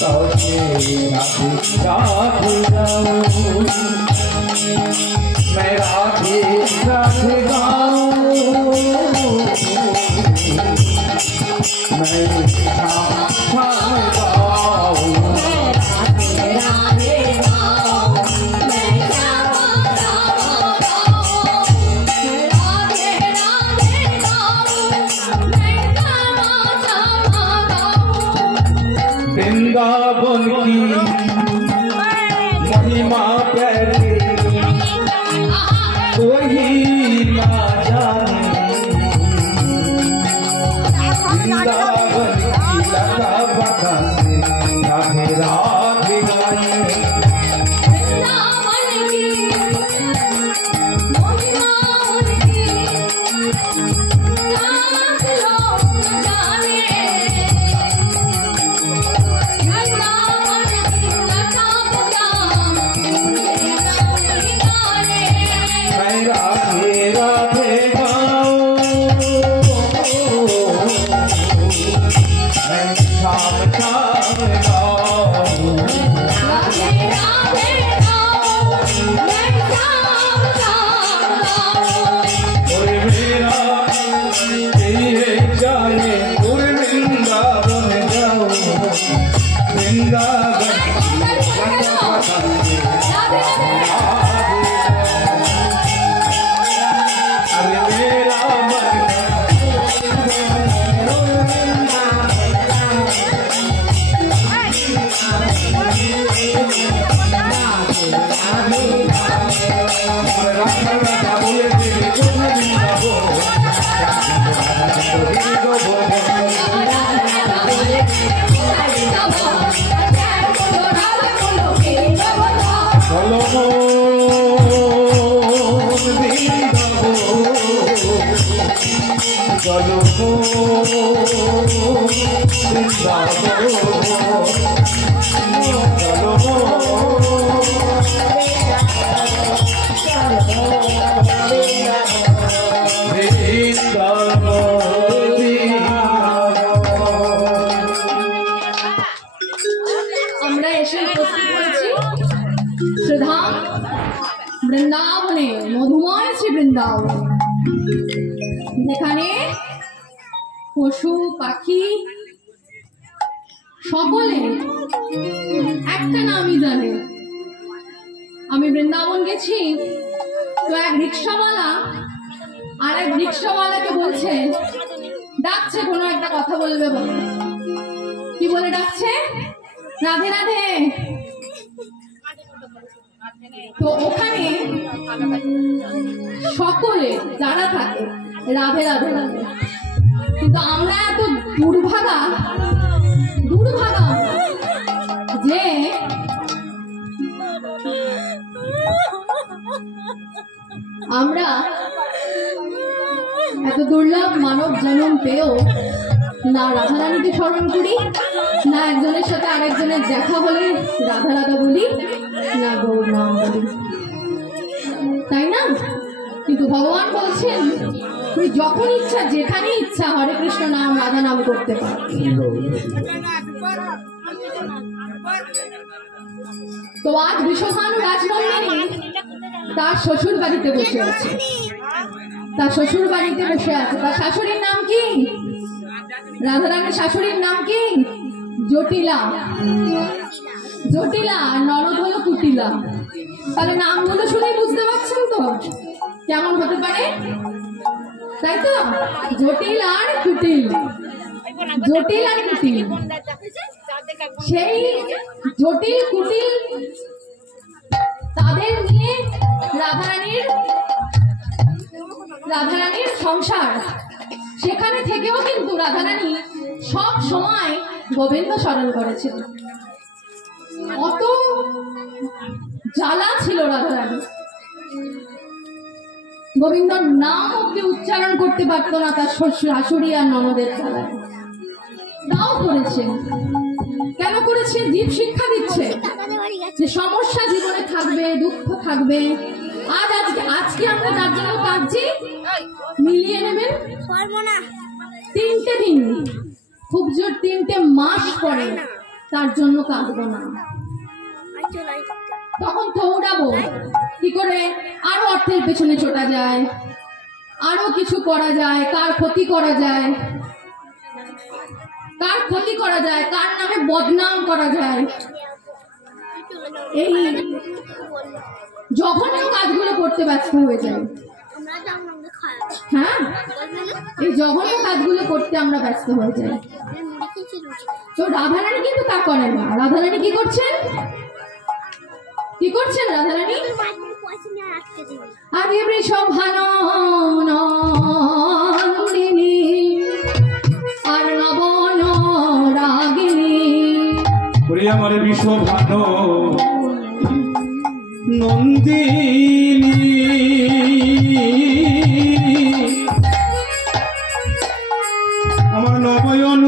राधे गाऊं मैं राधे राधे गाऊं मैं शाम शाम गाऊं राधे राधे गाऊं मैं शाम शाम गाऊं राधे राधे गाऊं मैं शाम शाम गाऊं वृंदावन की महिमा प्यारी कोई ना जाने वृंदावन की लता बता से राधे राधे गाए वृंदावन की महिमा उनकी साथ लोग जाने वृंदावन की लता बता मैं राधे राधे मैं शाम शाम गाऊं राधे राधे गाऊं मैं शाम शाम गाऊं और मेरा ये जाए और वृंदावन जाऊं वृंदावन अरे मेरा चलो আমরা এসে উপস্থিত হয়েছি শ্রীধাম বৃন্দাবনে মধুময় শ্রী বৃন্দাবন যেখানে পশু পাখি সকলে একটা নামই জানে। আমি বৃন্দাবন গেছি তো এক রিক্সাওয়ালা আর এক রিক্সাওয়ালাকে বলছে, ডাকছে কোনো একটা কথা বলবে বলে। কি বলে ডাকছে? রাধে রাধে। তো ওখানে সকলে যারা থাকে রাধে রাধে রাধে, কিন্তু আমরা এত দুর্ভাগা যে আমরা এত দুর্লভ মানব জন্ম পেয়েও না রাধারানীকে স্মরণ করি, না একজনের সাথে আরেকজনের দেখা হলে রাধা রাধা বলি, না গৌর নাম বলি, তাই না? কিন্তু ভগবান বলছেন তুই যখন ইচ্ছা যেখানে ইচ্ছা হরে কৃষ্ণ নাম রাধা নাম করতে পার। তো আজ বিশ্বভানু রাজনন্দিনী তার শ্বশুর বাড়িতে বসে আছে, তার শাশুড়ির নাম কি? রাধারানীর শাশুড়ির নাম কি? জটিলা। আর ননদ হলো কুটিলা। তাহলে নামগুলো শুনেই বুঝতে পারছেন তো কেমন হতে পারে, তাই তো? জটিল আর কুটিল। সেই জটিল কুটিল তাদের নিয়ে রাধারানীর সংসার। সেখানে থেকেও কিন্তু রাধারানী সব সময় গোবিন্দ স্মরণ করেছিল। অত জ্বালা ছিল রাধারানী, গোবিন্দর নাম অব্দি উচ্চারণ করতে পারত না তার শাশুড়ি আর ননদের জ্বালায়। তাও করেছে। কেন করেছে? জীব শিক্ষা দিচ্ছে যে সমস্যা জীবনে থাকবে, দুঃখ থাকবে। আজকে আমরা যার জন্য কাঁদছি মিলিয়ে নেবেন 3টে দিন, খুব জোর 3টে মাস পরে তার জন্য কাঁদবো না। তখন দৌড়াবো কি করে, আরো অর্থের পেছনে ছোটা যায়, আরো কিছু করা যায়, কার ক্ষতি করা যায়, কার ক্ষতি করা যায়, কার নামে বদনাম করা যায়, এই জঘন্য কাজগুলো করতে ব্যস্ত হয়ে যায়। হ্যাঁ, এই জঘন্য কাজগুলো করতে আমরা ব্যস্ত হয়ে যাই। তো রাধারানী কিন্তু তা করেন না। রাধারানী কি করছেন, কি করছেন রাধারানী? আগে বৃষভানন্দিনী আর নবন রাগিনী, ওরে আমার বৃষভান নন্দিনী, আমার নবয়ন